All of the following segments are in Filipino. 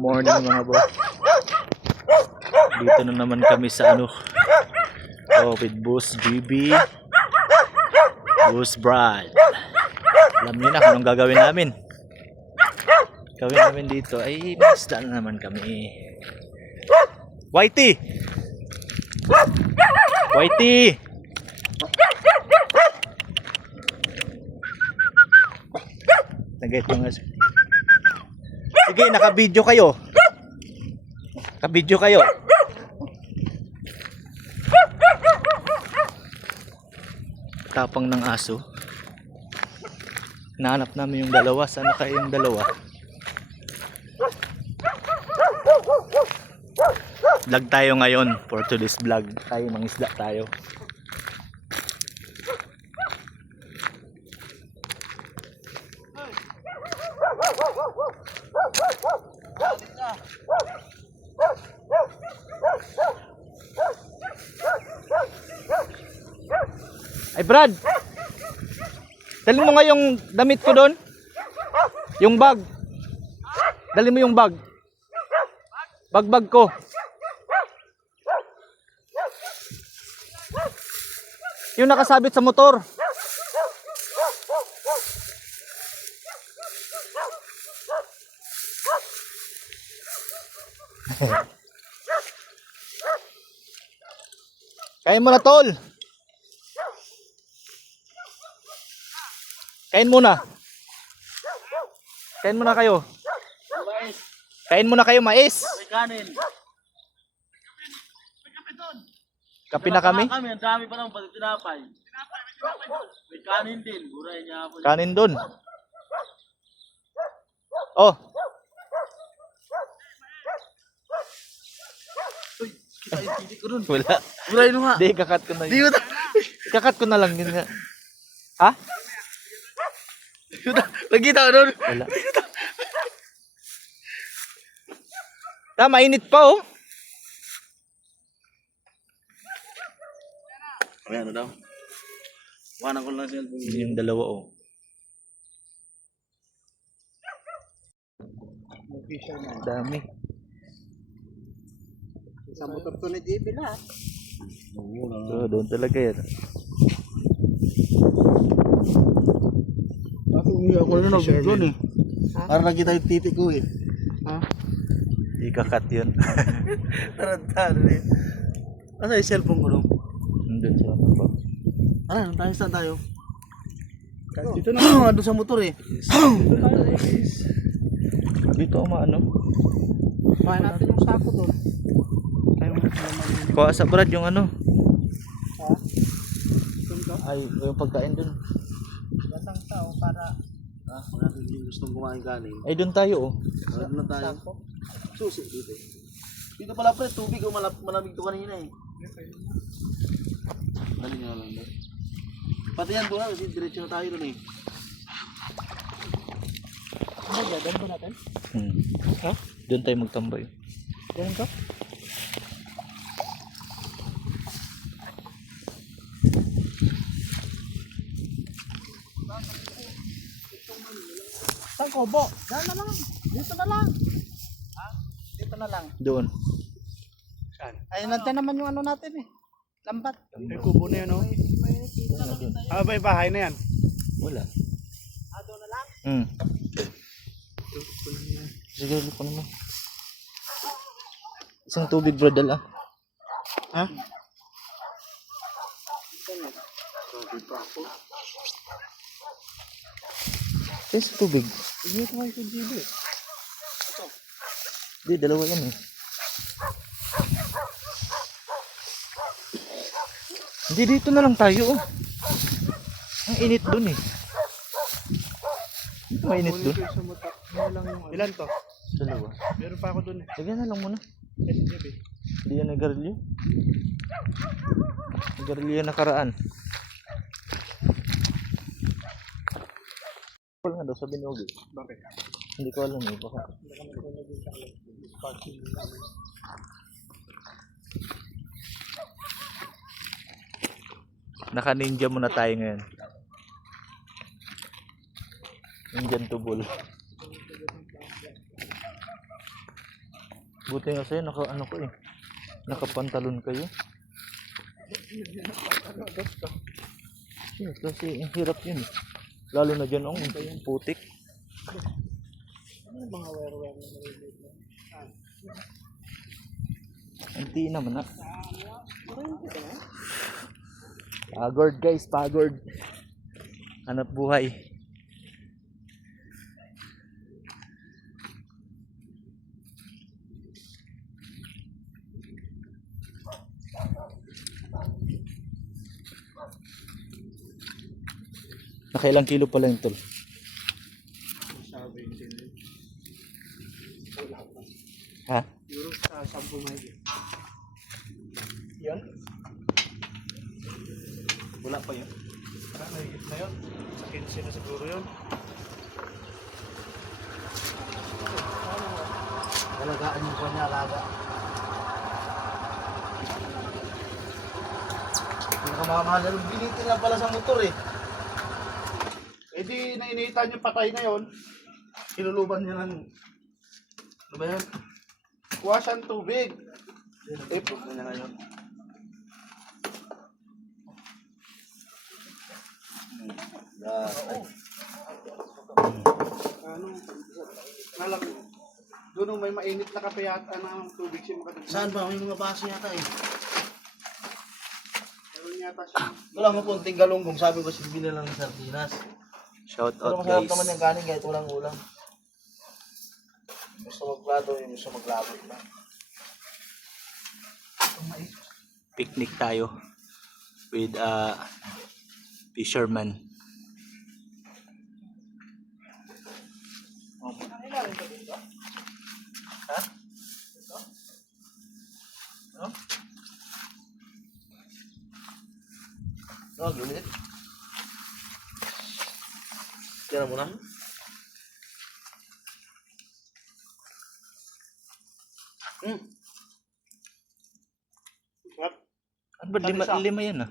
Morning mga boss. Dito na naman kami sa with Boss GB, Boss Brad. Alam niyo na kung anong gagawin namin. Gawin namin dito ay masda na naman kami. Whitey! Whitey! Nagayat yung aso. Sige, naka-video kayo. Naka-video kayo. Tapang ng aso. Nahanap namin yung dalawa. Sana kayo yung dalawa? Vlog tayo ngayon. For today's vlog. Tayo mangisda tayo. Ay Brad, dalhin mo nga yung damit ko doon. Yung bag. Dalhin mo yung bag. Bag ko. Yung nakasabit sa motor. Kain mo na tol. Kain muna. Kain muna kayo. Mais. Kain muna kayo mais. May kanin. Kape na kami. Ang dami pa ng tinapay. May kanin din. Buray niya po. Kanin doon. Oh. Uy, kita yung pili ko dun. Wala. Buray nyo nga. Hindi, kakat ko na Di yun. ba? Kakat ko na lang yun nga. Ha? Nagkita ko dun. Wala. Mainit pa oh. Ano daw? Wanan ko lang siya. Yung dalawa oh. Dami. Sa motor to ni JB lahat. So, doon talaga yan. Ako na nag-video eh. Para nakita yung titik ko eh. Ha? Hindi kakat yun. Tarantado eh. Asa yung cellphone ko nung? Doon sa ano ba? Ano, tayo saan tayo? Dito na. Doon sa motor eh. Dito ang maano. Kuhain natin yung sako doon. Kuha sa Brad yung ano. Ha? Ay, yung pagkain doon. Lasang tao para wala natin yung gustong kumain kanin. Ay, doon tayo oh. Doon na tayo. Susi dito. Dito pala pre, tubig o malamig to kanina eh. Dali nga lang doon. Pati yan doon kasi diretso na tayo doon eh. Ano ba? Dali ba natin? Ha? Doon tayo magtambay. Ganun ka? Saan kobo? Diyan na lang. Dito na lang. Ha? Dito na lang. Doon. Saan? Ay, nandiyan naman yung ano natin eh. Lambat. May kubo na yan oh. Ah, may bahay na yan? Wala. Ah, doon na lang? Sige, lupa naman. Isang tubig bro, dala. Ha? Isang tubig. Hindi ko kayo kung jibi. Hindi, dalawa yan eh. Hindi, dito na lang tayo oh. Ang init dun eh. Mainit dun. Ilan to? Dalawa. Meron pa ako dun eh. Lagyan na lang muna. SGB. Hindi yan nagarilyo. Nagarilyo yan nakaraan. Wala nga daw sa binugi. Bakit? Hindi ko alam eh. Baka. Naka ninja muna tayo ngayon. Indian tubol. Buti nga sa'yo, ano ko eh. Nakapantalon kayo. Yes, kasi ang hirap yun eh. Lalo na dyan, putik. Mga wire-wire na maliliit na. Hindi naman na. Pagod guys, pagod. Hanap buhay. Nakailang kilo pala yung tol? Sabi din. Ha? Siguro sa 10 na yun. Yan? Wala pa yun. Nahigit na yun. Sa 15 na siguro yun. Alagaan yung kanya, alaga. Yung kamamahal na binitin lang pala sa motor eh. Eh di nainitan yung patay na yun. Kinuluban niya ng... Ano ba yan? Kuwasan tubig. Eh, puso niya na yun. Ano? Nalang, doon may mainit na kape yata ng tubig siya makatagpuan. Saan ba? May mga baso yata eh. Meron yata siya. Wala mo punting galunggong, sabi ko bibili lang ng sardinas. Shout Pero out masarap guys. naman yung kanin kahit walang ulam. Gusto magplato, yung gusto maglabot na. Picnic tayo with a fisherman. Ha? Ano? Oh, gulit. Tira mo na. Sarap. Ano ba? Lima yan ah.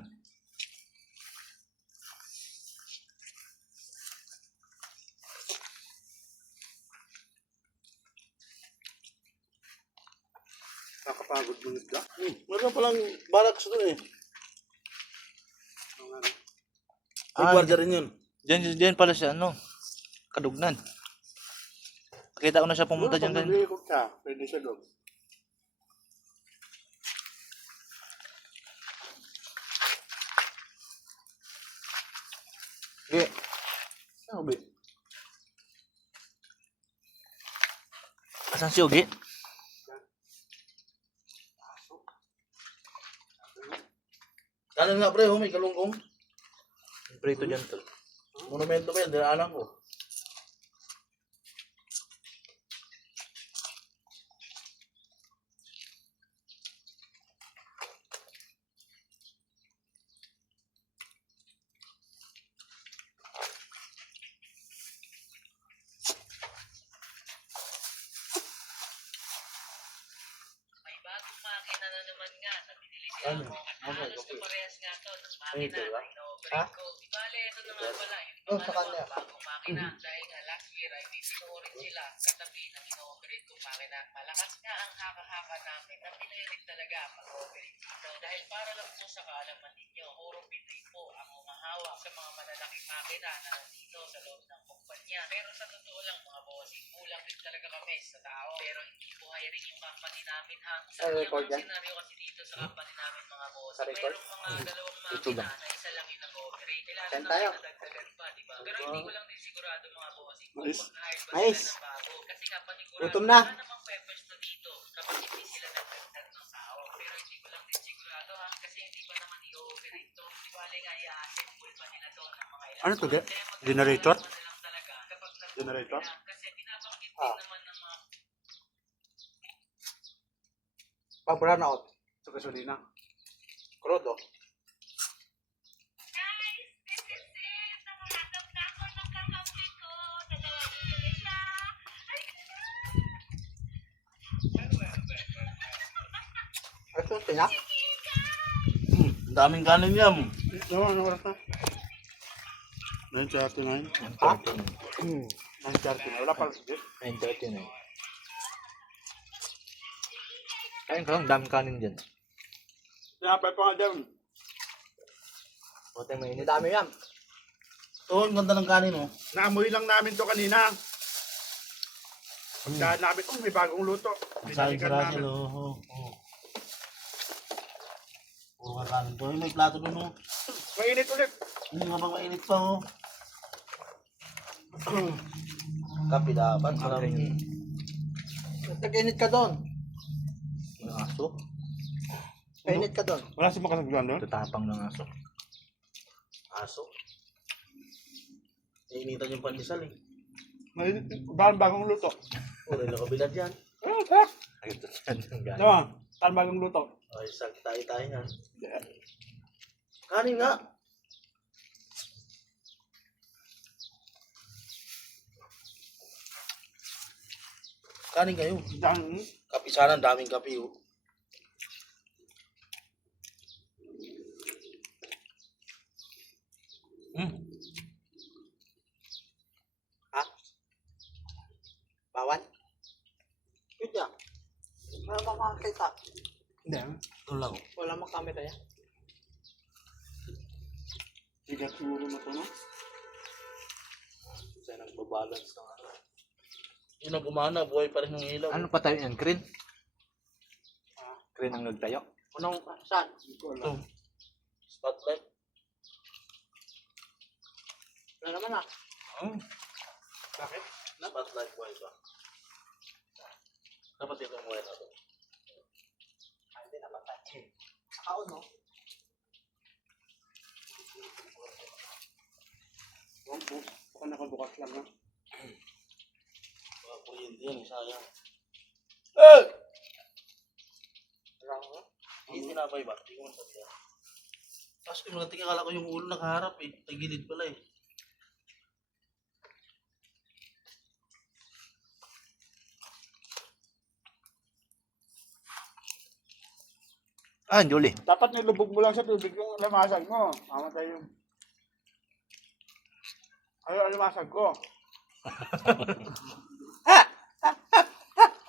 Nakapagod mo nito. Meron palang barracks doon eh. May Ah, gwardiya rin yun. Diyan pala siya, Kadugnan. Nakita ko na siya pumunta dyan kanina. Pag siya, pwede siya doon. Hindi. Ano ba? Asan si Ugi? Kanan nga pre, may kalunggong. Prito dyan tol. Monumento pa yan, dinaanan ko. Bagong makina na naman nga sa binili nila Ano? mo. Halos na parehas nga to. Tapos Ay, makina diba? na ino-operate ko. Di bale, ito na nga pala. Yung Oh, sa pangalawa, kanya. bagong makina. Dahil nga last year ay may sinurin sila katabi ng ino-operate kong makina. Malakas nga ang haka-haka namin na pinilit talaga mag-operate dito. Dahil para lang po sa kaalaman ninyo, puro Pinoy po ang umahawak sa mga malalaking makina na nandito sa loob ng kumpanya. Pero sa totoo lang mga bossing, kulang din talaga kami sa tao. Pero hindi po hiring yung company namin ha. Sa record yung yan? senaryo kasi dito sa company namin mga boss, Sa record? mayroong mga dalawang YouTube makina lang. na isa lang yung nag-operate. Kailangan Saan namin tayo? nadagdagan pa, di ba? Pero hindi ko lang din sigurado mga bossing kung Nice. mag-hire ba Nice. sila ng bago. Kasi nga panigurado, Gutom na. wala namang peppers na dito kapag hindi sila nagdagdag ng tao. Pero hindi ko lang din sigurado ha, kasi hindi pa naman i-operate to. Di bale nga i-asset full pa nila to ng mga ilang Ano to, buwan. Ge? Kaya maganda Generator? naman na lang talaga kapag Generator? nag-operate na. Kasi binabanggit Ah. din naman ng mga Pag-burnout. Sa gasolina. Krodo. Ito, tiyak. Ang daming kanin yan. Ano oras na? 9:39. Ha? 9:39. Wala pala sige. 9:30 na. Kain ka lang, daming kanin dyan. Sinapay pa nga dyan. Buti may dami yan. Oo, ang ganda ng kanin, oh. Naamoy lang namin to kanina. Pagdaan namin, may bagong luto. Sayang si Binalikan Russell, namin. oh. Puro ka kanin to. Ay, may plato dun, oh. Mainit ulit. Hindi nga bang mainit pa, oh. Kapi dapat. Maraming Nag-init ka doon. yung aso. Kainit ka doon. Wala si makasaglan doon? Tatapang ng aso. Aso. Nainitan yung pandesal, eh. Mainit. Bagong luto. Puro yung nakabilad yan. Sarap. Ito dyan yung galing. Diba? Bagong luto. Ay, sakit tayo yan. Kanin nga. Kanin kayo. Dang. Kapi sana, ang daming kapi, oh. Ha? Bawan? Yun yan. Wala bang makakita? Hindi. Ito lang, oh. Wala mang camera yan. Sigat siguro na to, no? Kasi nagbabalance na ano. Yun ang kumana, buhay pa rin ng ilaw. Ano pa tayo yan? Green? Green ang nagtayo? Anong, saan? Ito. Spotlight. Wala naman ah. Bakit? Spotlight buhay pa. Dapat ito ang buhay natin. Hindi naman tayo. Sakaon no? Baka nakabukas lang, no? Mga kuryente yan, sayang. Hindi tinapay ba? Hindi ko man sabihan. Tapos yung mga tingin, akala ko yung ulo nakaharap eh. Tagilid pala eh. Ah, Julie. Dapat nilubog mo lang sa tubig yung lamasag mo. Mamatay yung... Ayaw lamasag ko.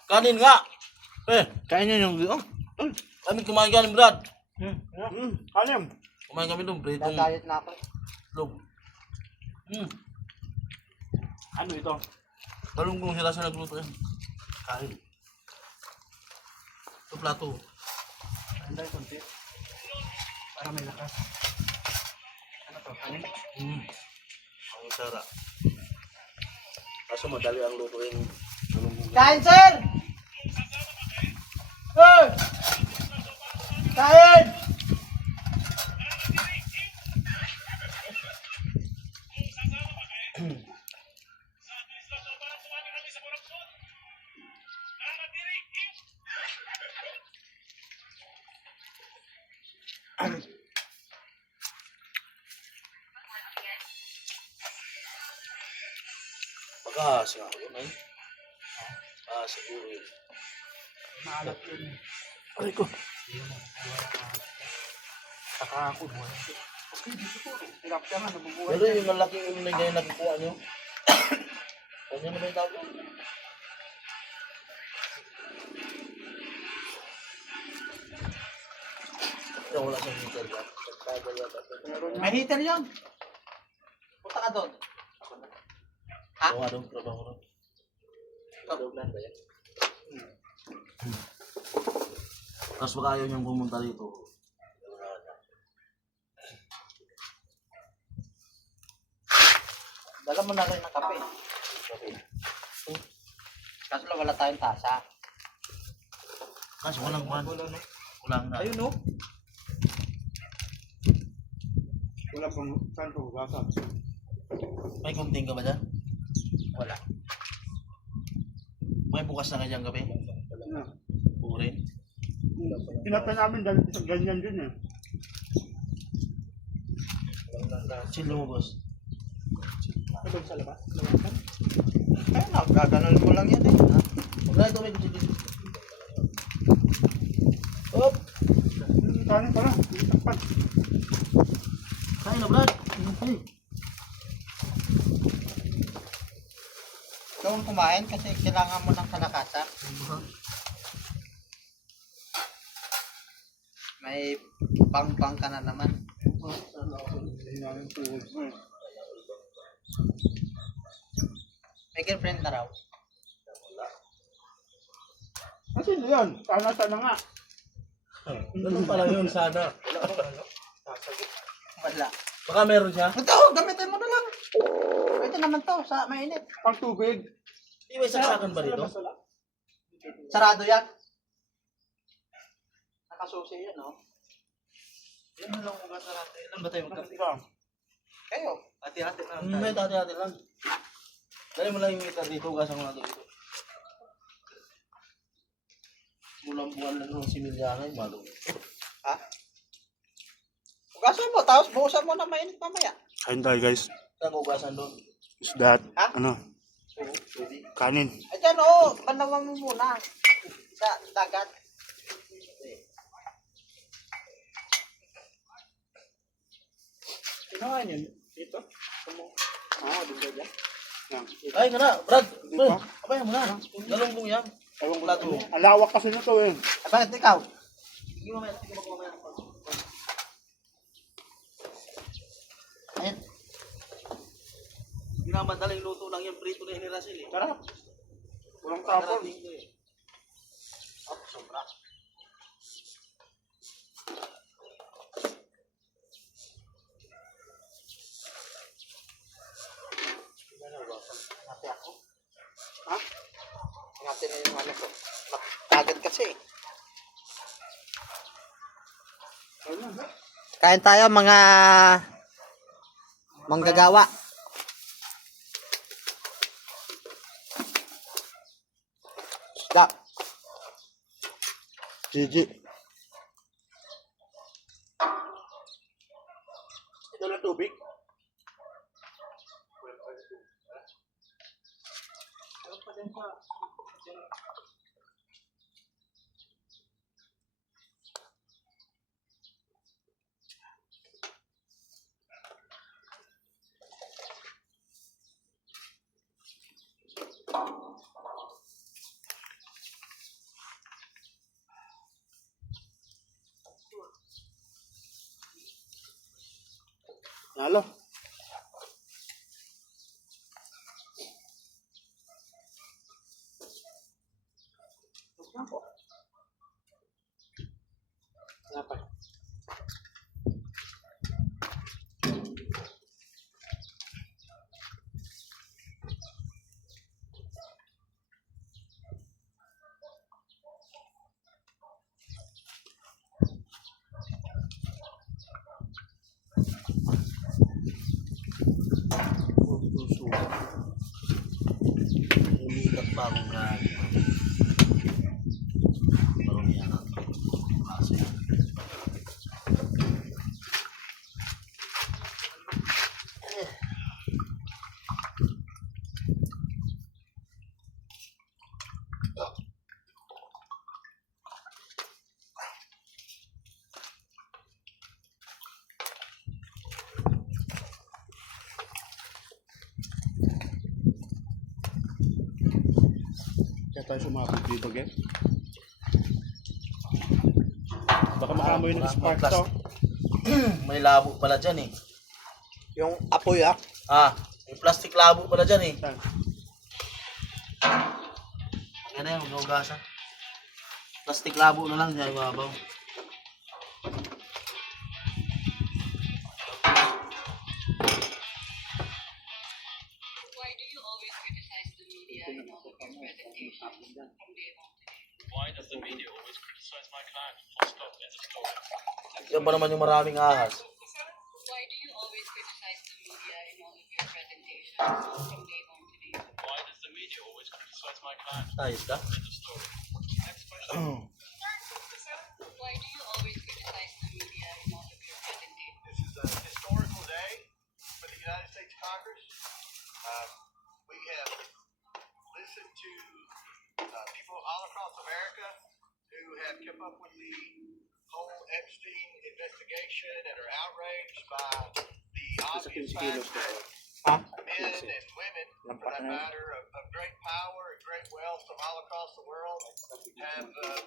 Kanin nga! Eh, Kain nyo yung... Oh, kami kumain kanin, Brad. Kalim. Kumain kami doon, pritong diet na ako. log. Ano ito? Balunggong sila sa nagluto yan. Kain. Ito plato. Anday, konti. Para may lakas. Ano to? Kanin? Ang sarap. Kaso madali ang luto yung balunggong. Kain, sir! Sir! Kain! Pag-ahas nga yun ay. Ah, siguro yun. Maalat yun. Aray ko. Saka ako. Okay, dito po. Hirap ka nga, nabubuhay. Pero yung malaking ulo na ganyan nakukuha nyo. Kanya na ba yung tawag? Ito wala siyang heater yan. Nagtagal yata. Meron May heater yun. Punta ka doon. Ha? Oo nga doon, trabaho ron. Kabuglan ba yan? Tapos baka ayaw niyang pumunta dito. Dala mo na rin ng kape. Kaso lang wala tayong tasa. Kasi walang man. Walang na. Ayun no? Wala pang saan ko hugasan. May kunting ka ba dyan? Wala. May bukas na kanyang gabi? Ano? Purin. Pinatay namin dahil sa ganyan din eh. Chill lumabas. Ito sa labas. Kaya na, gaganon mo lang yan eh. Huwag na ito may kuchilin. Hop! Kanin pala. Takpan. Kain na Brad. Hey. Ikaw ang kumain kasi kailangan mo ng kalakasan. May pang-pang ka na naman. May girlfriend na raw. Kasi yun, sana nga. Ganun pala yun sana. Wala. Baka meron siya. Ito, gamitin mo na lang. Pwede naman to sa mainit. Pang tubig. Di may saksakan ba dito? Sarado yan. Nakasusi yan, no? Yan lang mga sarate. Ilan ba tayo magkapit? Kayo. Hati-hati lang. May hati-hati lang. Dali mo lang yung meter dito. Ugasan mo natin dito. Mulang buwan lang ng similyana yung malo. Ha? Ugasan mo, tapos buusan mo na mainit mamaya. Kain tayo guys. Saan mo ugasan doon? Is that, Ha? ano, Oo, pwede. kanin. Ay, dyan, oo. Banawan mo muna. Sa dagat. Kinain yun. Ito. Dito dyan. Yan. Ay, nga na. Brad. Dito. Abay mo na. Galunggong yan. Ewan ko Plato. Ang lawak kasi nito eh. Ay, bakit ikaw? Sige mamaya. Sige mamaya. Ayun. Ginamadaling luto lang yung prito na hinirasil eh. Sarap. Walang tapon. Karating ko eh. Oh, sobra. Ha? Ingatan na yung ano ko. Agad kasi. Kain tayo mga manggagawa. Isda. Gigi. Ito na tubig. Nalo. Kenapa? Umikat pa akong brad. Marumihan ako. Kasi. Kaya tayo sumabot dito, guys. Baka maamoy ng spark to. May labo pala dyan eh. Yung apoy ah. Ah, may plastic labo pala dyan eh. Saan? Yan na yung maghugasan. Plastic labo na lang dyan ibabaw. Why do you always criticize the media in all of your presentations from day on to day? Why does the media always criticize my client? Full stop. End of story. Yan ba naman yung maraming ahas? Why do you always criticize the media in all of your presentations from day on to day? Why does the media always criticize my client? Ayos ka? End of story. Next question. Why do you always criticize the media in all of your presentations? This is a historical day for the United States Congress. We have listened to people all across America who have kept up with the whole Epstein investigation and are outraged by the obvious fact that Ha? men and women, for that matter, of great power and great wealth from all across the world have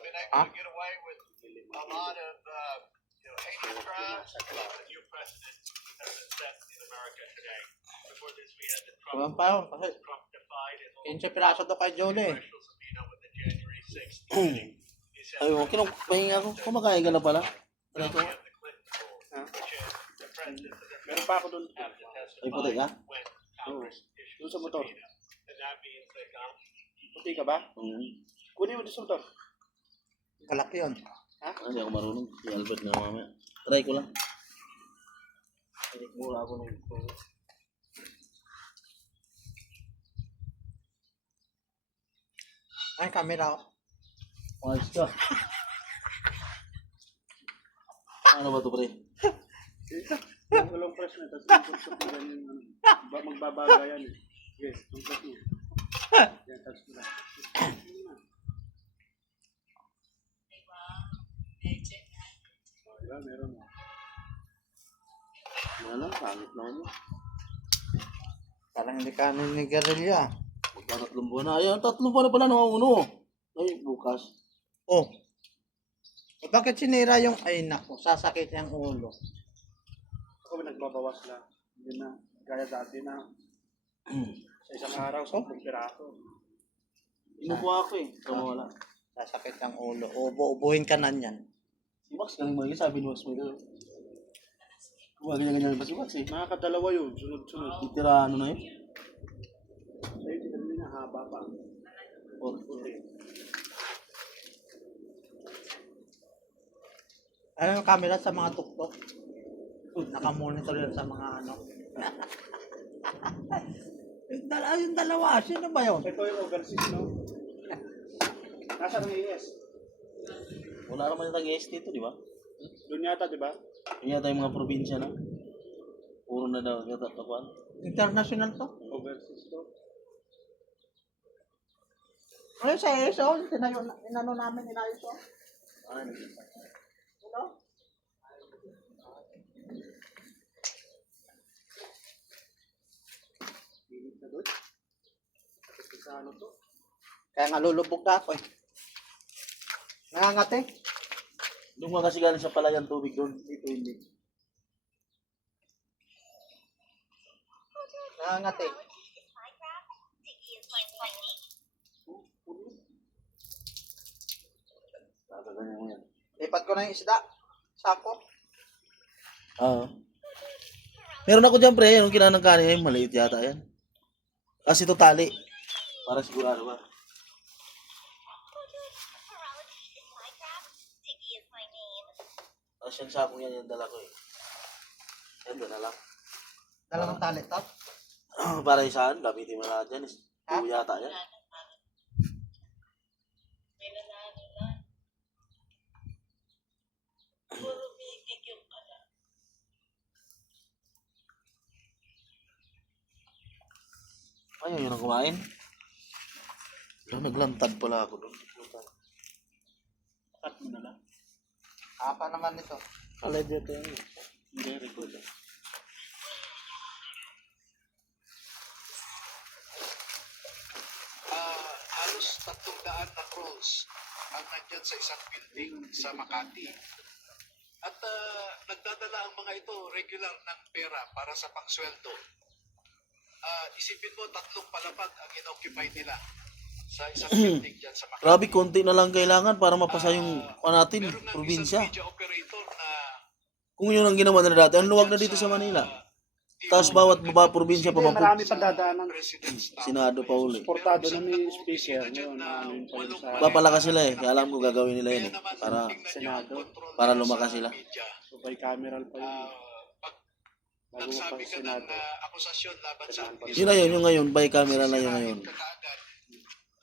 been able to get away with a lot of heinous crimes. A new precedent has been set in America today. Before this, we had the Kulang pa yun kasi Trump defied and 15 piraso to kay Jolie. congressional subpoena with the January 6th meeting. He said Ay, okay lang. Pahinga ako. Kumakain ka na pala. Try ko. we have the Clinton rule, which is the president and the Meron pa ako doon. have to Ay, puti testify ka? when Congress issues Doon a sa motor. subpoena. And that means that Puti ka ba? Hmm. Kunin mo doon sa motor. Kalaki yun. Hindi ako marunong. Si Albert na mamaya. Try ko lang. Mula ako ng Ay, camera. Ayos ka. Ano ba ito, pre? Yung ulong press na, tapos yung sa yung ano, magbabaga yan eh. Yes, yung press mo. Yan, touch mo na. Diba, meron mo. Wala lang, pangit naman yun. Parang hindi ka ninigarilya. Magkatatlong buwan na. Ayan, 3 buwan na pala nangunguno. Ay, bukas. Oh. Eh, bakit sinira yung... Ay, naku, sasakit yung ulo. Ako may nagbabawas lang. Hindi na, gaya dati na sa isang araw, 10 piraso. Inukuha ako eh. Kama wala. Sasakit yung ulo. Ubo-ubuhin ka na niyan. Si Max, galing mo yun. Sabi ni Max mo yun. Ganyan-ganyan ba si Max eh? Nakakadalawa yun, sunod-sunod. Titira ano na yun? Ay, hindi na haba pa. Ano yung camera sa mga tuktok? Nakamonitor yan sa mga ano. yung dalawa, sino ba yun? Ito yung overseas, no? Nasa ng AS? Wala naman yung tag-AS dito, di ba? Doon yata, di ba? Kaya tayo mga probinsya na. Puro na daw katatakuan. International to? Overseas to. Ano sa ESO? Inano namin, inayos o? Ano? Ano? Pilit na doon. Tapos sa ano to? Kaya nga lulubog na ako eh. Nangangati? Doon nga kasi galing sa palayan tubig doon. Dito hindi. Nangangati. Tataganyan mo yan. Lipat ko na yung isda. Sako. Oo. Meron ako dyan pre. Yung kinanang kanin yung maliit yata yan. Kasi ito tali. Para sigurado ba? Tapos yung sakong yan yung dala ko eh. Yan doon na lang. Dalawang tali to. Para isaan, gamitin mo na lahat yan. Ha? Ito yata yan. Ayaw yun ang kumain. Naglantad pala ako doon. Cut mo na lang. Apa naman ito? Alay dito yan. Hindi, record. Halos 300 na crawls ang nandyan sa isang building sa Makati. At nagdadala ang mga ito regular ng pera para sa pangsweldo. Isipin mo, 3 palapag ang inoccupy nila sa isang building dyan sa Makati. Grabe, konti na lang kailangan para mapasa yung natin, Meron ng probinsya. isang media operator na Kung yun ang ginawa nila dati, ang luwag na dito sa Manila. Tapos bawat baba probinsya pa Hindi, marami pa dadaanan. President's Tower. Senado pa uli. Portado na may speaker. Ngayon, ano yung pa yun sa Papalakas sila eh. Kaya alam ko gagawin nila yun eh. Para Senado. para lumakas sila. Subay cameral pa yun. Bago pa Nagsabi sa ka ng Senado. akusasyon laban sa Yun na yun, yung ngayon, by camera na yun ngayon. kakaagad.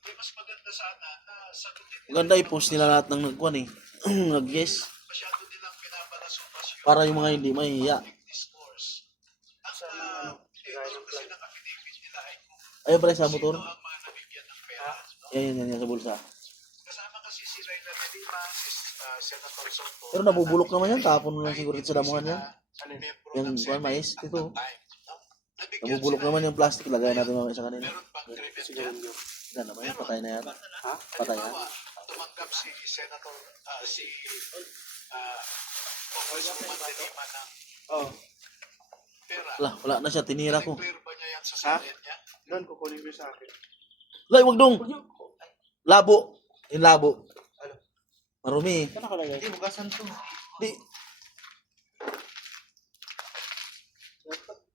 Eh, mas maganda sana na sagutin Maganda i-post nila lahat ng nagkuhan eh. Nag-yes. masyado nilang binabalasumas yung Para yung mga hindi mahihiya. discourse. Ang meron kasi ng affidavit nila ay kung Ayun pala sa motor. ang mga nabigyan ng pera. Yan sa bulsa. Kasama kasi si Reyna de Lima, si Senator Soto. Pero nabubulok naman yan. Tapon mo lang siguro sa damuhan yan. Membro Yung ng kuhan, Senate mais. at Ito. that time, no? nabigyan Nabubulok sila. naman yung plastic. Lagay natin mamaya sa kanina. Meron bang krimen dyan? Yan naman yan. Patay na yan. Ha? Patay na. Halimbawa, tumanggap si Senator, Congresswoman de Lima ng Oh. pera. Wala na siya. Tinira ko. Clear ba niya yan sa sakit niya? Doon, kukunin ko yung sa akin. Lay, wag dong. Labo. Yung labo. Marumi. Saan nakalagay? Hindi, bukasan to. Di.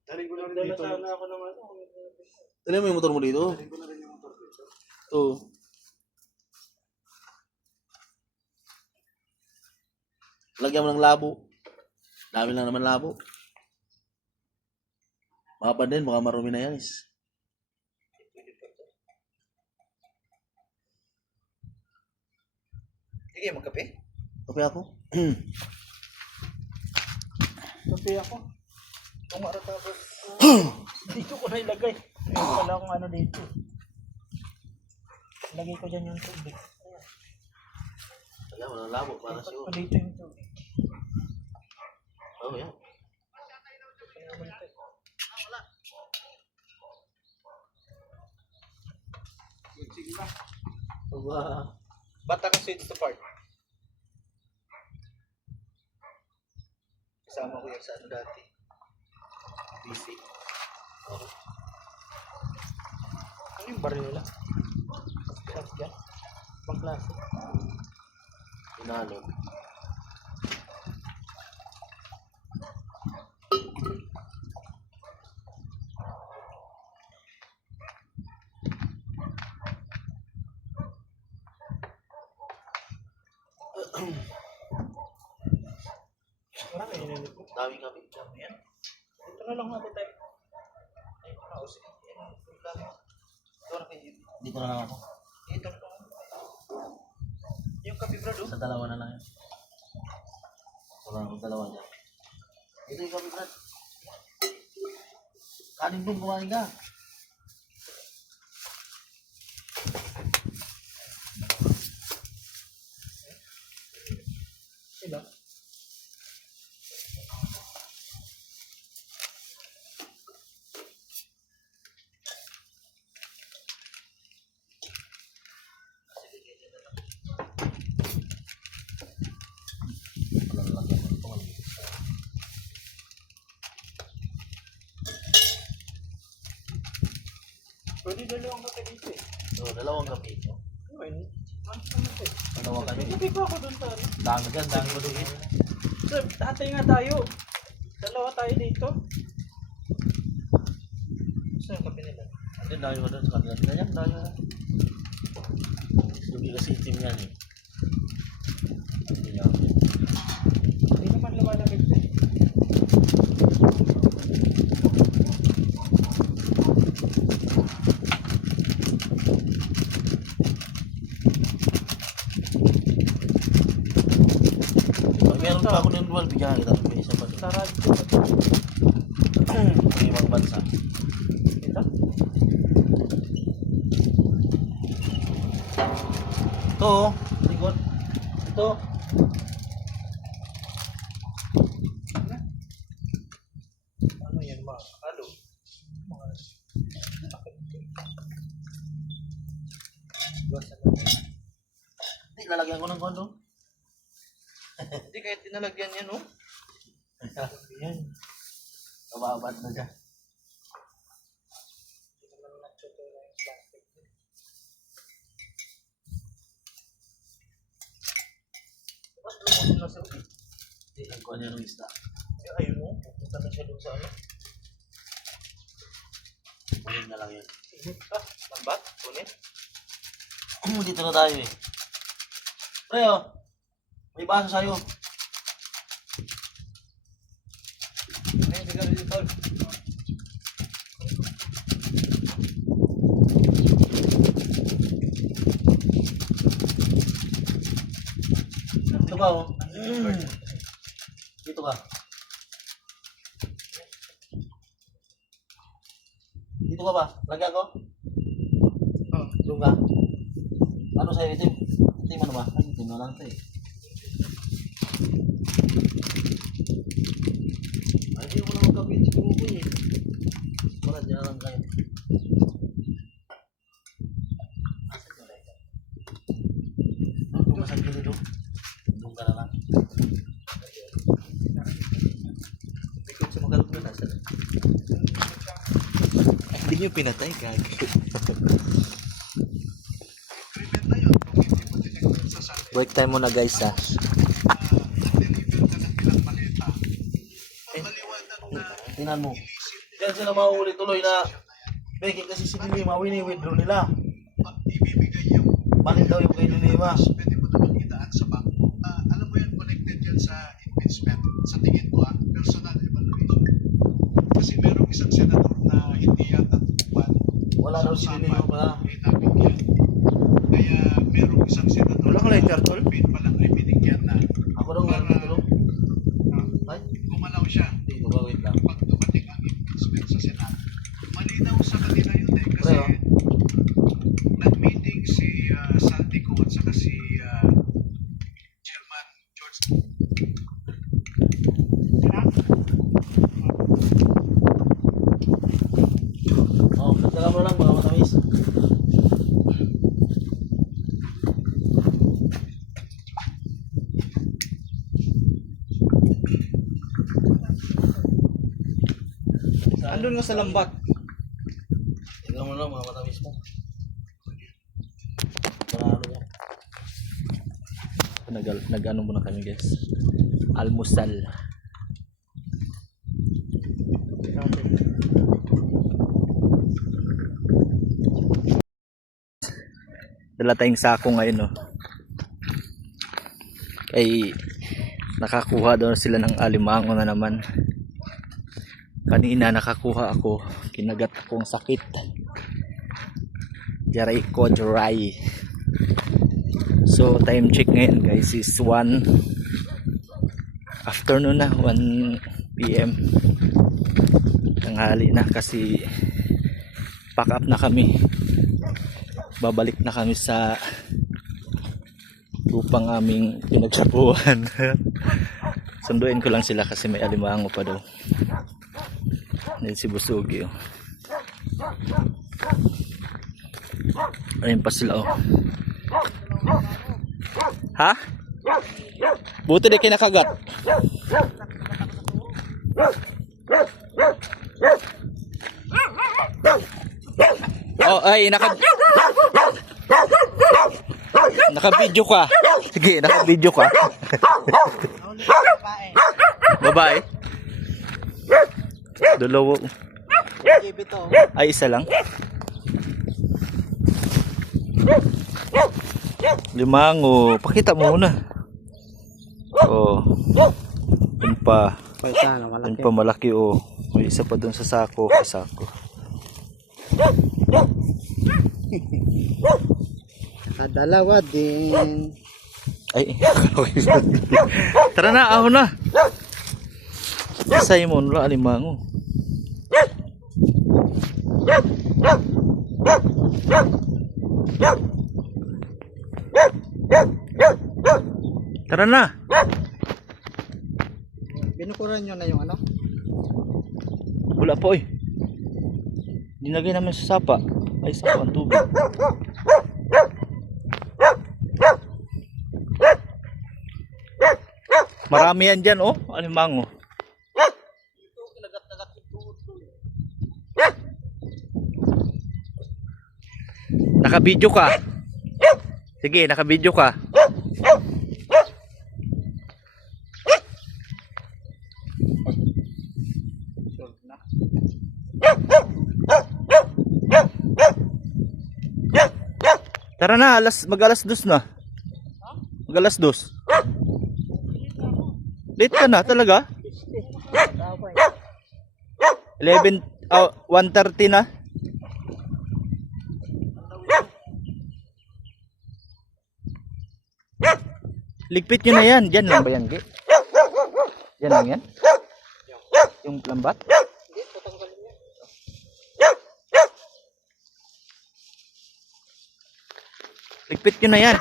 Daling ko na rin dito. Sana ako naman. Dali mo yung motor mo dito. Daling ko na rin yung motor dito. Ito. Lagyan mo ng labo. Dami lang naman labo. Baka din, baka marumi na yan is. Sige, magkape. Kape ako. Kape ako. Tumara tapos. Dito ko na ilagay. Wala akong ano dito. Lagay ko dyan yung tubig. Lagyan mo ng labo para Dapat sure. ko dito yung tubig. Oh, yan. Sige ba? Aba. Bata kasi dito part. Kasama ko yan sa ano dati. PC. Ano yung baril nila? Shotgun? Pang klase? Inalo. Marami yun ko. Dami kami. Yan. Dito na lang natin tayo. Ay, ano, sige. Ito na kayo. Dito na lang ako. Dito na lang. Yung kape bro, do? Sa dalawa na lang yan. Wala akong dalawa dyan. Ito yung kami, Brad. Kanin doon, kumain ka. Sila. Wala lang naman ito. Pwede dalawang kape dito eh. So, dalawang kape ito. Ayun. Ano naman ito eh? Dalawa kami. Kape pa ako doon sa ano. Dami dyan, dami ko doon. Sir, tatay nga tayo. Dalawa tayo dito. Saan yung kape nila? Hindi, dami ko doon sa kanila. Ganyan, dami ko. Sugi kasi itim yan eh. Hindi yan. Hindi naman lumalagay ito eh. Pag meron pa ako ng dual, bigyan kita. May isa pa doon. Sa radyo. May ibang bansa. Ito? Ito, oh. Likod. Ito. Ano yan mga? Halo? Mga... Iwasan na. Hindi, lalagyan ko ng kondo. Hindi kahit tinalagyan yan, oh. Yan. Kababad na siya. Hindi naman natutunan yung plastic. Mas lumusong na sa ubi. Hindi, nagkuhan niya ng isda. Ayun mo, pupunta na siya doon sa ano. Kunin na lang yan. Ah, lambat? Kunin? Dito na tayo eh. Pre, oh. May baso sa'yo. Ay, hindi ka rin dito. Dito ka, oh. Dito ka. Dito ka ba? Lagyan ko? Oh. Doon ka. Ano sa'yo? Itim? Itim ano ba? Ay, itim na lang ito eh. Ay, hindi ko na magkabit si Buboy eh. Wala, dyan lang kayo. Doon ka sa gilid, oh. Doon ka na lang. Ikot sa magalog na nasa. Hindi nyo pinatay, gag. Break time muna guys ha. Tingnan mo. Diyan sila mauuli tuloy na Becky kasi si Lima, wini-withdraw nila. Balik daw yung kay Lima. Pwede mo naman itaan sa bank. Alam mo yan, connected yan sa impeachment. Sa tingin ko, personal evaluation. Kasi merong isang senador na hindi yata tutupan. Wala daw si Lima pa. Ay nabigyan. Kaya merong isang senador Wala ka lighter, tol? Philippine pa lang ay binigyan na. Ako daw nga nito. Ay, Gumalaw siya dito ba wait lang. pag dumating ang impeachment sa Senado. Malinaw sa kanila yun eh. Kasi Pre, oh. nag-meeting si Saltico at saka si Chairman George. Oh, nagtaka mo lang mga matamis. Andun nga sa lambat. Tingnan mo lang mga matamis mo. Parado yan. Nag-ano muna kami guys. Almusal. Dala tayong sako ngayon, no. Kay nakakuha daw sila ng alimango na naman. Kanina nakakuha ako, kinagat akong sakit. Jaray ko, dry. So time check ngayon guys is 1 afternoon na, 1 PM. Tanghali na kasi pack up na kami. Babalik na kami sa lupang aming pinagsapuan. Sunduin ko lang sila kasi may alimango pa daw. Yan si Busugi, oh. Ayun pa sila, oh. Ha? Buti di kinakagat. Oh, ay naka-video ka. Sige, naka-video ka. Babae. Dalawa. Ay, isa lang. Limango. Pakita mo muna. Oh. Yun pa. Yun pa malaki, oh. May isa pa dun sa sako. Sako. Dalawa din. Ay, tara na, ahon na. Isay mo nula alimango. Tara na. Binukuran nyo na yung ano? Wala po, eh. Dinagay namin sa sapa. Ay, sapa ang tubig. Marami yan dyan, oh. Alimango. Naka-video ka. Sige, naka-video ka. Tara na, mag-alas 2 na. Mag-alas 2. Late ka na talaga? 1:30 na. Ligpit nyo na yan. Diyan lang ba yan, Ge? Diyan lang yan? Yung lambat? Ligpit nyo na yan.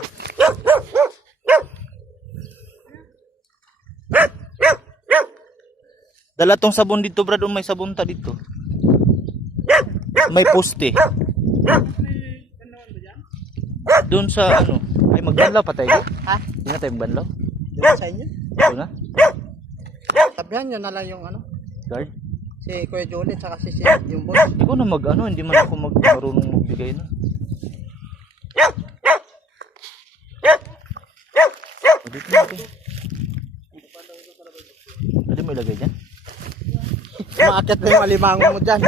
Dala tong sabon dito, brad. May sabon ta dito. may poste. Doon sa ano, ay magbanlaw pa tayo. Ha? Hindi na tayo magbanlaw. Di ba sa inyo? Doon na. Sabihan nyo na lang yung ano, Guard. si Kuya Juliet saka si yung boss. Hindi ko na mag ano, hindi man ako marunong magbigay na. Dito natin. Pwede mo ilagay dyan? Umaakit na yung alimango mo dyan.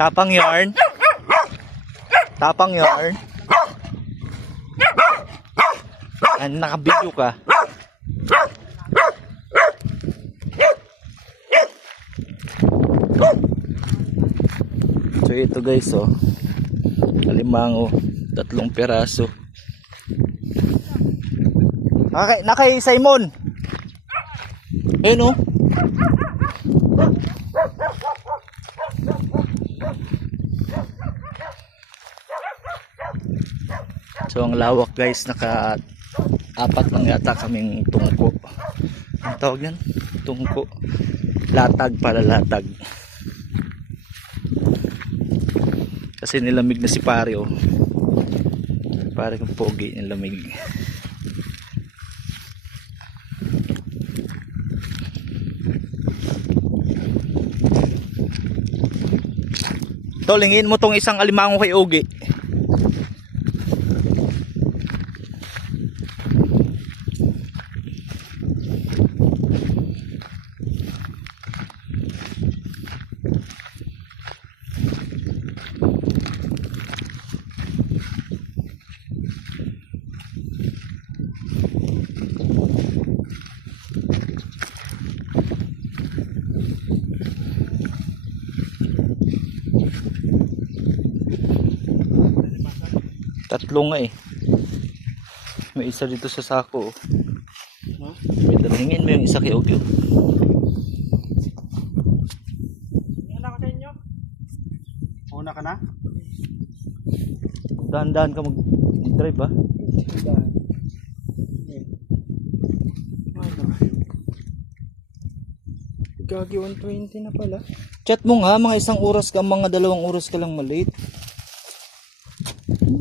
Tapang yarn. Tapang yarn. Ano, nakabidyo ka? So ito guys, oh. Alimango, 3 piraso. Nakay Simon. Ayun oh. So ang lawak guys, naka-4 lang yata kaming tungko. Ang tawag yan? Tungko. Latag para latag. Kasi nilamig na si pare oh. Pare kong pogi, nilamig. Tolingin mo tong isang alimango kay Ogi. Tatlo nga eh. May isa dito sa sako. Oh. May dalhingin mo yung isa kay Ogyo. Una ka na? Dahan-dahan ka mag-drive ba? Gagi 120 na pala. Chat mo nga, mga 1 oras ka, mga 2 oras ka lang malate.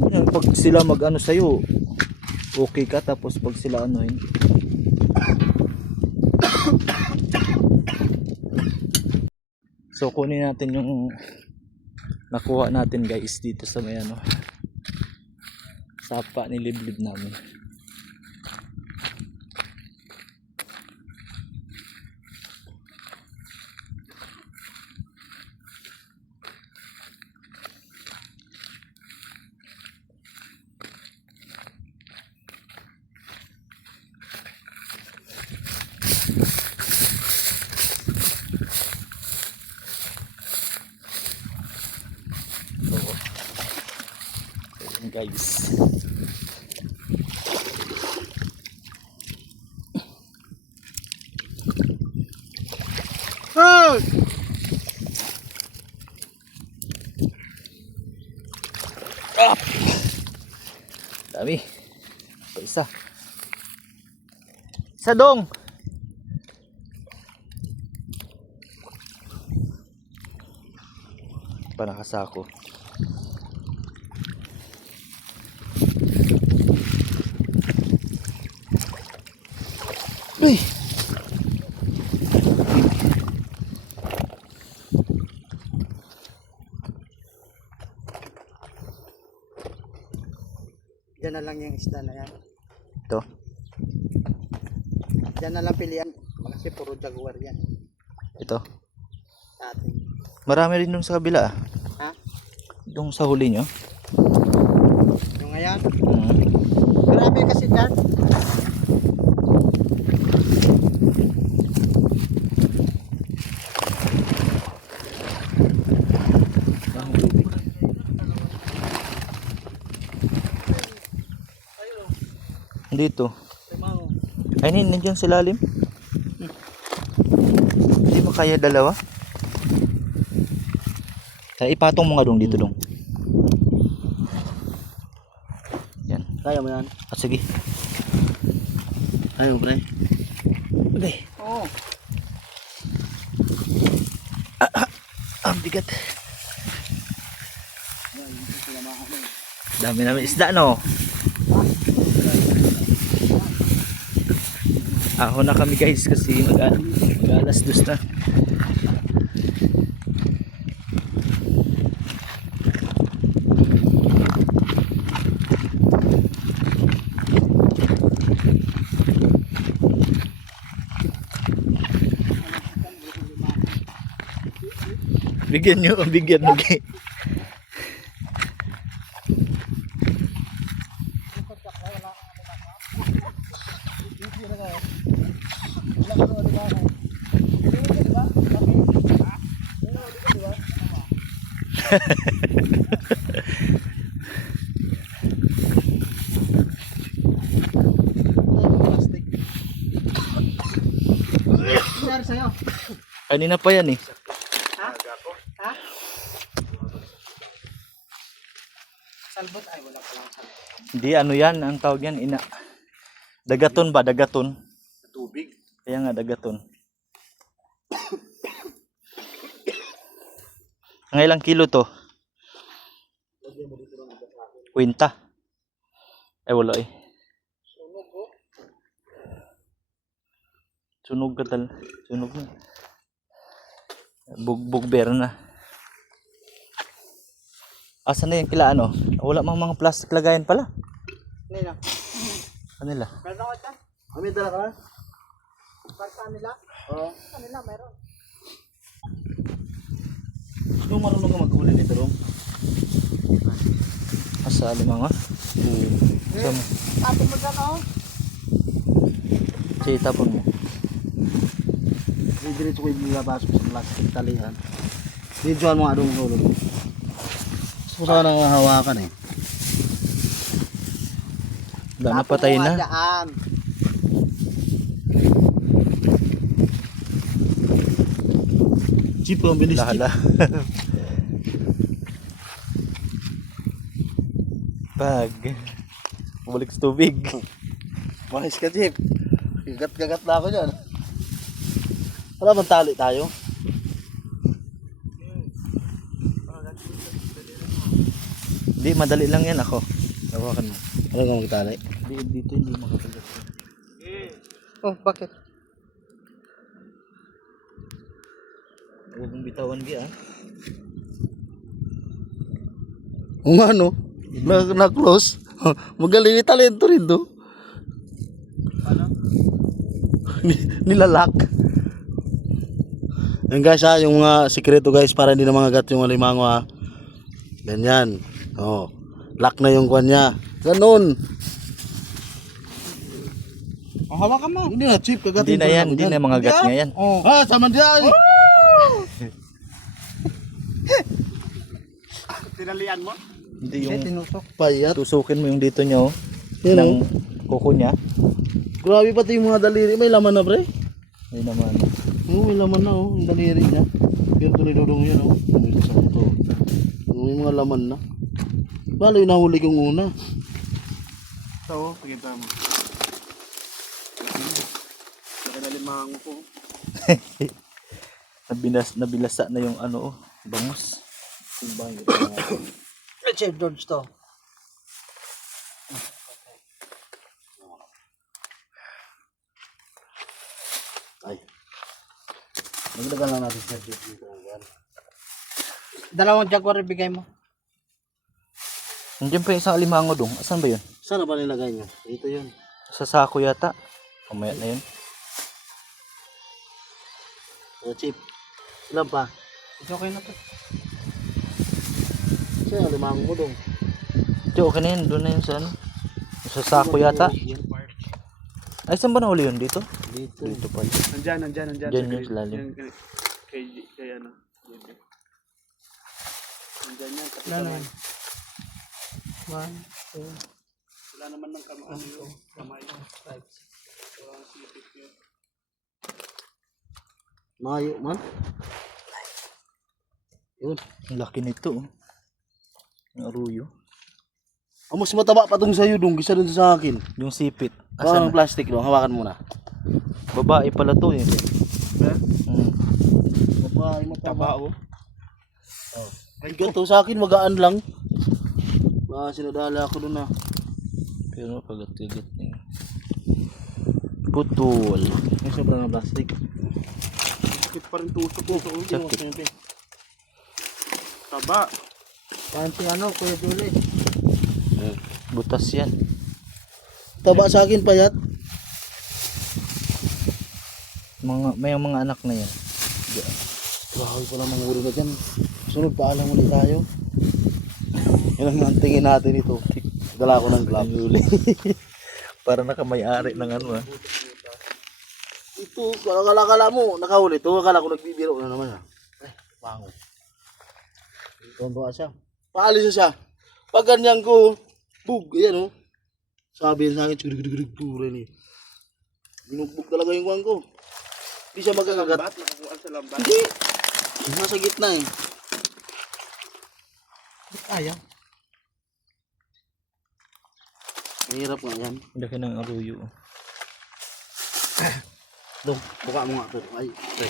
Yan, pag sila mag-ano sa'yo, okay ka, tapos pag sila ano yun. So kunin natin yung nakuha natin guys dito sa may ano, sapa ni liblib namin. Guys, Oh! dami. Isa dong. Panakasako. Uy. Diyan na lang yung isda na yan. Ito. Diyan na lang pilihan. Kasi puro jaguar yan. Ito. Sa atin. Marami rin dun sa kabila ah. Ha? Dun sa huli nyo. Yung ngayon. Mm. Grabe kasi dyan. Dito. Ay, nandiyan sa lalim. kaya dalawa? Kaya ipatong mo nga dong dito dong. Yan. Kaya mo yan? At sige. Kaya mo, pre. Okay. Oo. Ang bigat. Dami namin isda, no? Ahon na kami guys kasi mag-alas 2 na. Bigyan mo gay. Nangyari sa'yo? Kanina pa yan eh. Ha? Salbot? Ay, wala pa lang salbot. Hindi, ano yan, ang tawag yan, dagaton ba, dagaton? Tubig. Kaya nga, dagaton. Ang ilang kilo to? Kwinta. Ay, wala eh. Sunog ka tal. Sunog na. Bugber na. Asan na yung kila ano? Wala mang mga plastic lagayan pala. Nila. Kanila. Meron ako ito? Kami dala ka na? Para sa kanila? Oo. Kanila, meron. Nung marunong ka maghuli nito, dong? Asa mga? Sama. Tapos mo dyan, oh. Sige, tapon mo. Diretso ko yung nilabas ko sa plastic talihan. Videoan mo nga doon ulo. Gusto ko sana hawakan eh. Wala na, patay na. Dyan. Chip, ang bilis chip. Lahala. Pag balik sa tubig. Mahis ka, Chip. Gagat-gagat na ako dyan. Wala bang tali tayo? Hindi, madali lang yan ako. Hawakan mo. Wala kang magtali. Dito hindi makakagat. Oh, bakit? Huwag mong bitawan di ah. Kung ano, na-close. Magaling ni talento rin to. Ano? Nilalak. Yan guys ha, yung mga sikreto guys para hindi na mangagat yung alimango ha. Ganyan. Oh. Lock na yung kwan niya. Ganon. Oh, hawakan mo. Hindi na chip, kagatin Hindi na yan, hindi na mga gat nga yan. Oh. Ah, sama diyan. Tinalian mo? Hindi Hindi, yung tinusok. Payat. tusukin mo yung dito niya oh. Yan Ng oh. kuko niya. Grabe pati yung mga daliri. May laman na pre. Ayun naman. May laman na oh. Yung daliri niya. Pero tuloy dudong yan oh. May isang to. May mga laman na. Balo yung nahuli kong una. Ito, pagkita mo. Nakinalimang ko. Nabilasa na yung ano oh. Bangus. Chef George to. Ay. Magdagan lang natin sa dito. Dalawang jaguar ibigay mo. Nandiyan pa yung isang alimango dong. Asan ba yun? Saan na ba nilagay niyo? Ito yun. Sa sako yata. Mamaya na yun. Chip. Ilan pa? It's okay na to. Saan yung limang mo dong? Ito okay na yun. Doon na yun sa ano. Sa sako yata. Ay, saan ba nahuli yun? Dito? Dito. Dito pala. Nandyan. Diyan sa yung grid. lalim. Yan, kay ano. Nandyan yan. Kapit Ano kamay. yun? 1, 2, Wala naman ng kamay. Ano yung kamay. 5, 6. Walang sipit yun. Mayo man. Yun. Ang laki nito. Oh. Ang aruyo. Mas mataba pa tong sa'yo dong, kisa dun sa akin. Yung sipit. Baka Asan ng plastic dong, hawakan mo na. Babae pala to eh. Mm. Babae mataba oh. Ay gato sa akin, magaan lang. Baka sinadala ako dun ah. Pero pagat-gagat niya. Putol. May sobra ng plastic. Sakit pa rin tusok ko. Sakit. Taba. Pansi ano, Kuya Julie. Butas yan. Taba sa akin, payat. May mga anak na yan. Grabe pala manghuli na dyan. Sunod, paalam ulit tayo. Yan ang tingin natin ito. Dala ko ng gloves. Para nakamayari ng ano ah. Ito, kala mo, nakahuli. Ito, akala ko nagbibiro na naman ah. Bango. Tonto siya. Paalis na siya. Pag ganyan ko, bug, ayan oh. Sabi sa akin, churigrig rin eh. Binugbog talaga yung kuwan ko. Hindi siya magkakagat. Nakukuha sa lambat. Hindi. Nasa gitna eh. Ayaw. Mahirap nga yan. Laki ng aruyo. Dong, buka mo nga ito. Ay, pre.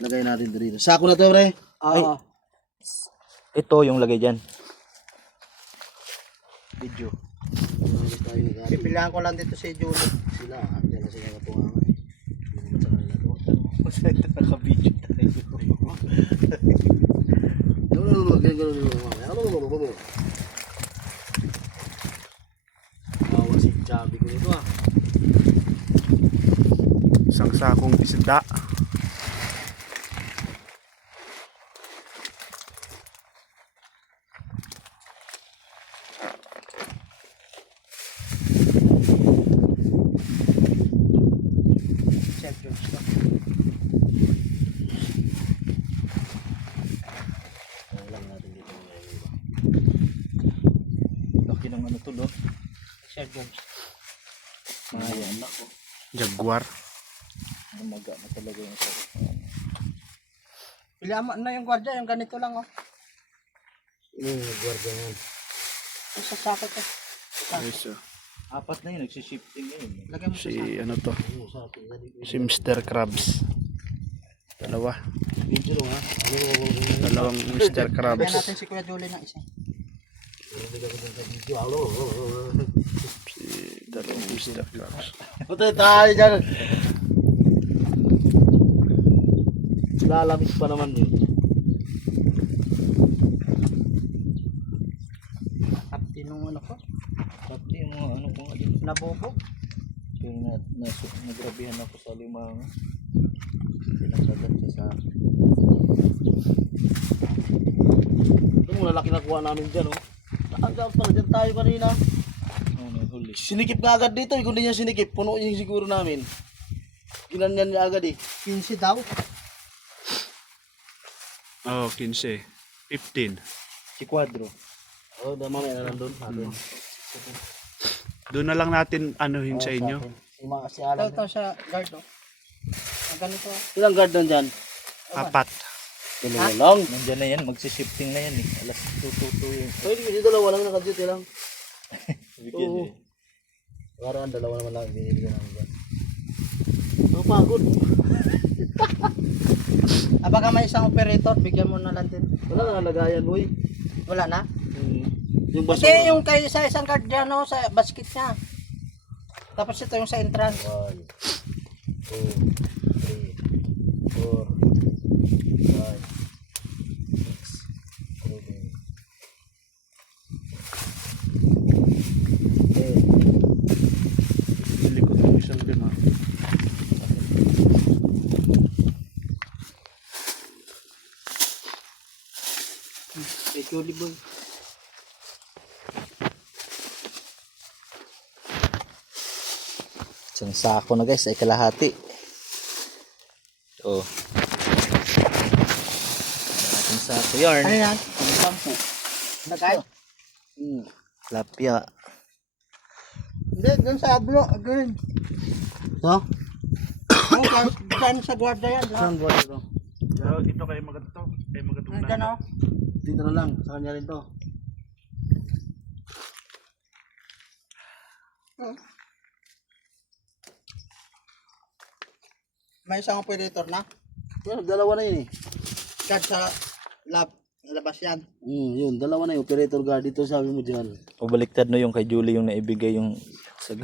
Lagay natin ito dito. Sako na to, pre. Ay. Ito yung lagay dyan. Video. Pipilihan ko lang dito si Julie. Sila, andyan na sila katunga. Hindi sa kanila to. Masaya naka-video tayo. Ganun. Bawa si Chubby ko nito ah. Isang sakong isda. Chef George to. Lang natin dito ngayon. Laki ng ano to lo. Chef George. Mga anak ko. Jaguar. Namaga na talaga yung sarap. Pilihan mo na yung gwardiya, yung ganito lang oh. Gwardiya yan. Yung sa sakit eh. Yes, Apat na yun, nagsishifting ngayon. Lagay mo sa sakit. si ano to? Si Mr. Krabs. Dalawa. Video lang ha. Dalawang Mr. Lagyan Krabs. natin si Kuya Julie ng isa. Si dalawang Mr. Krabs. Puto tayo dyan. Lalamig pa naman yun. Kapti nung ano ko. Pati yung mga ano kung alin. Nabubog. Kaya nagrabihan ako sa limang. Pinagsagat siya sa akin. Ito mo lalaki na kuha namin dyan oh. Nakagap pala dyan tayo kanina. Ano huli. Sinikip nga agad dito. Kung di niya sinikip, puno yung siguro namin. Ginanyan niya agad eh. 15 daw. Oh, 15. 15. Si Quadro. Oh, mamaya na nandun. Doon na lang natin anuhin sa inyo. Si Ito, Alan. ito sa guard oh. Ang ganito oh. Ilang guard doon dyan? 4. Dalawa lang. Nandyan na yan, magsishifting na yan eh. Alas 2:22 yun. Pwede kasi dalawa lang nakadute lang. Bigyan Oo. eh. Parang dalawa naman lang binibigyan namin dyan. Napagod. Baka may isang operator, bigyan mo na lang din. Wala na lagayan boy. Wala na? Yung Kasi basura. yung kay sa isang guard dyan oh, sa basket niya. Tapos ito yung sa entrance. 1, 2, 3, 4, 5, 6, 7, 8. Bili ko ng isang lima. Julie boy. Isang sako na guys, ay kalahati. Oh. Isang sako yarn. Ano yan? Sampu. Nagay? Lapya. Hindi, dun sa ablo. Ganun. Ito? Saan sa gwarda yan? Saan ba ito? Ito kay magato. Kay magato na. Diyan o. Dito na lang, sa kanya rin to. May isang operator na. Well, dalawa na yun eh. Kad sa labas yan. Yun, dalawa na yung operator guard dito sabi mo dyan. O baliktad no yung kay Julie yung naibigay yung sa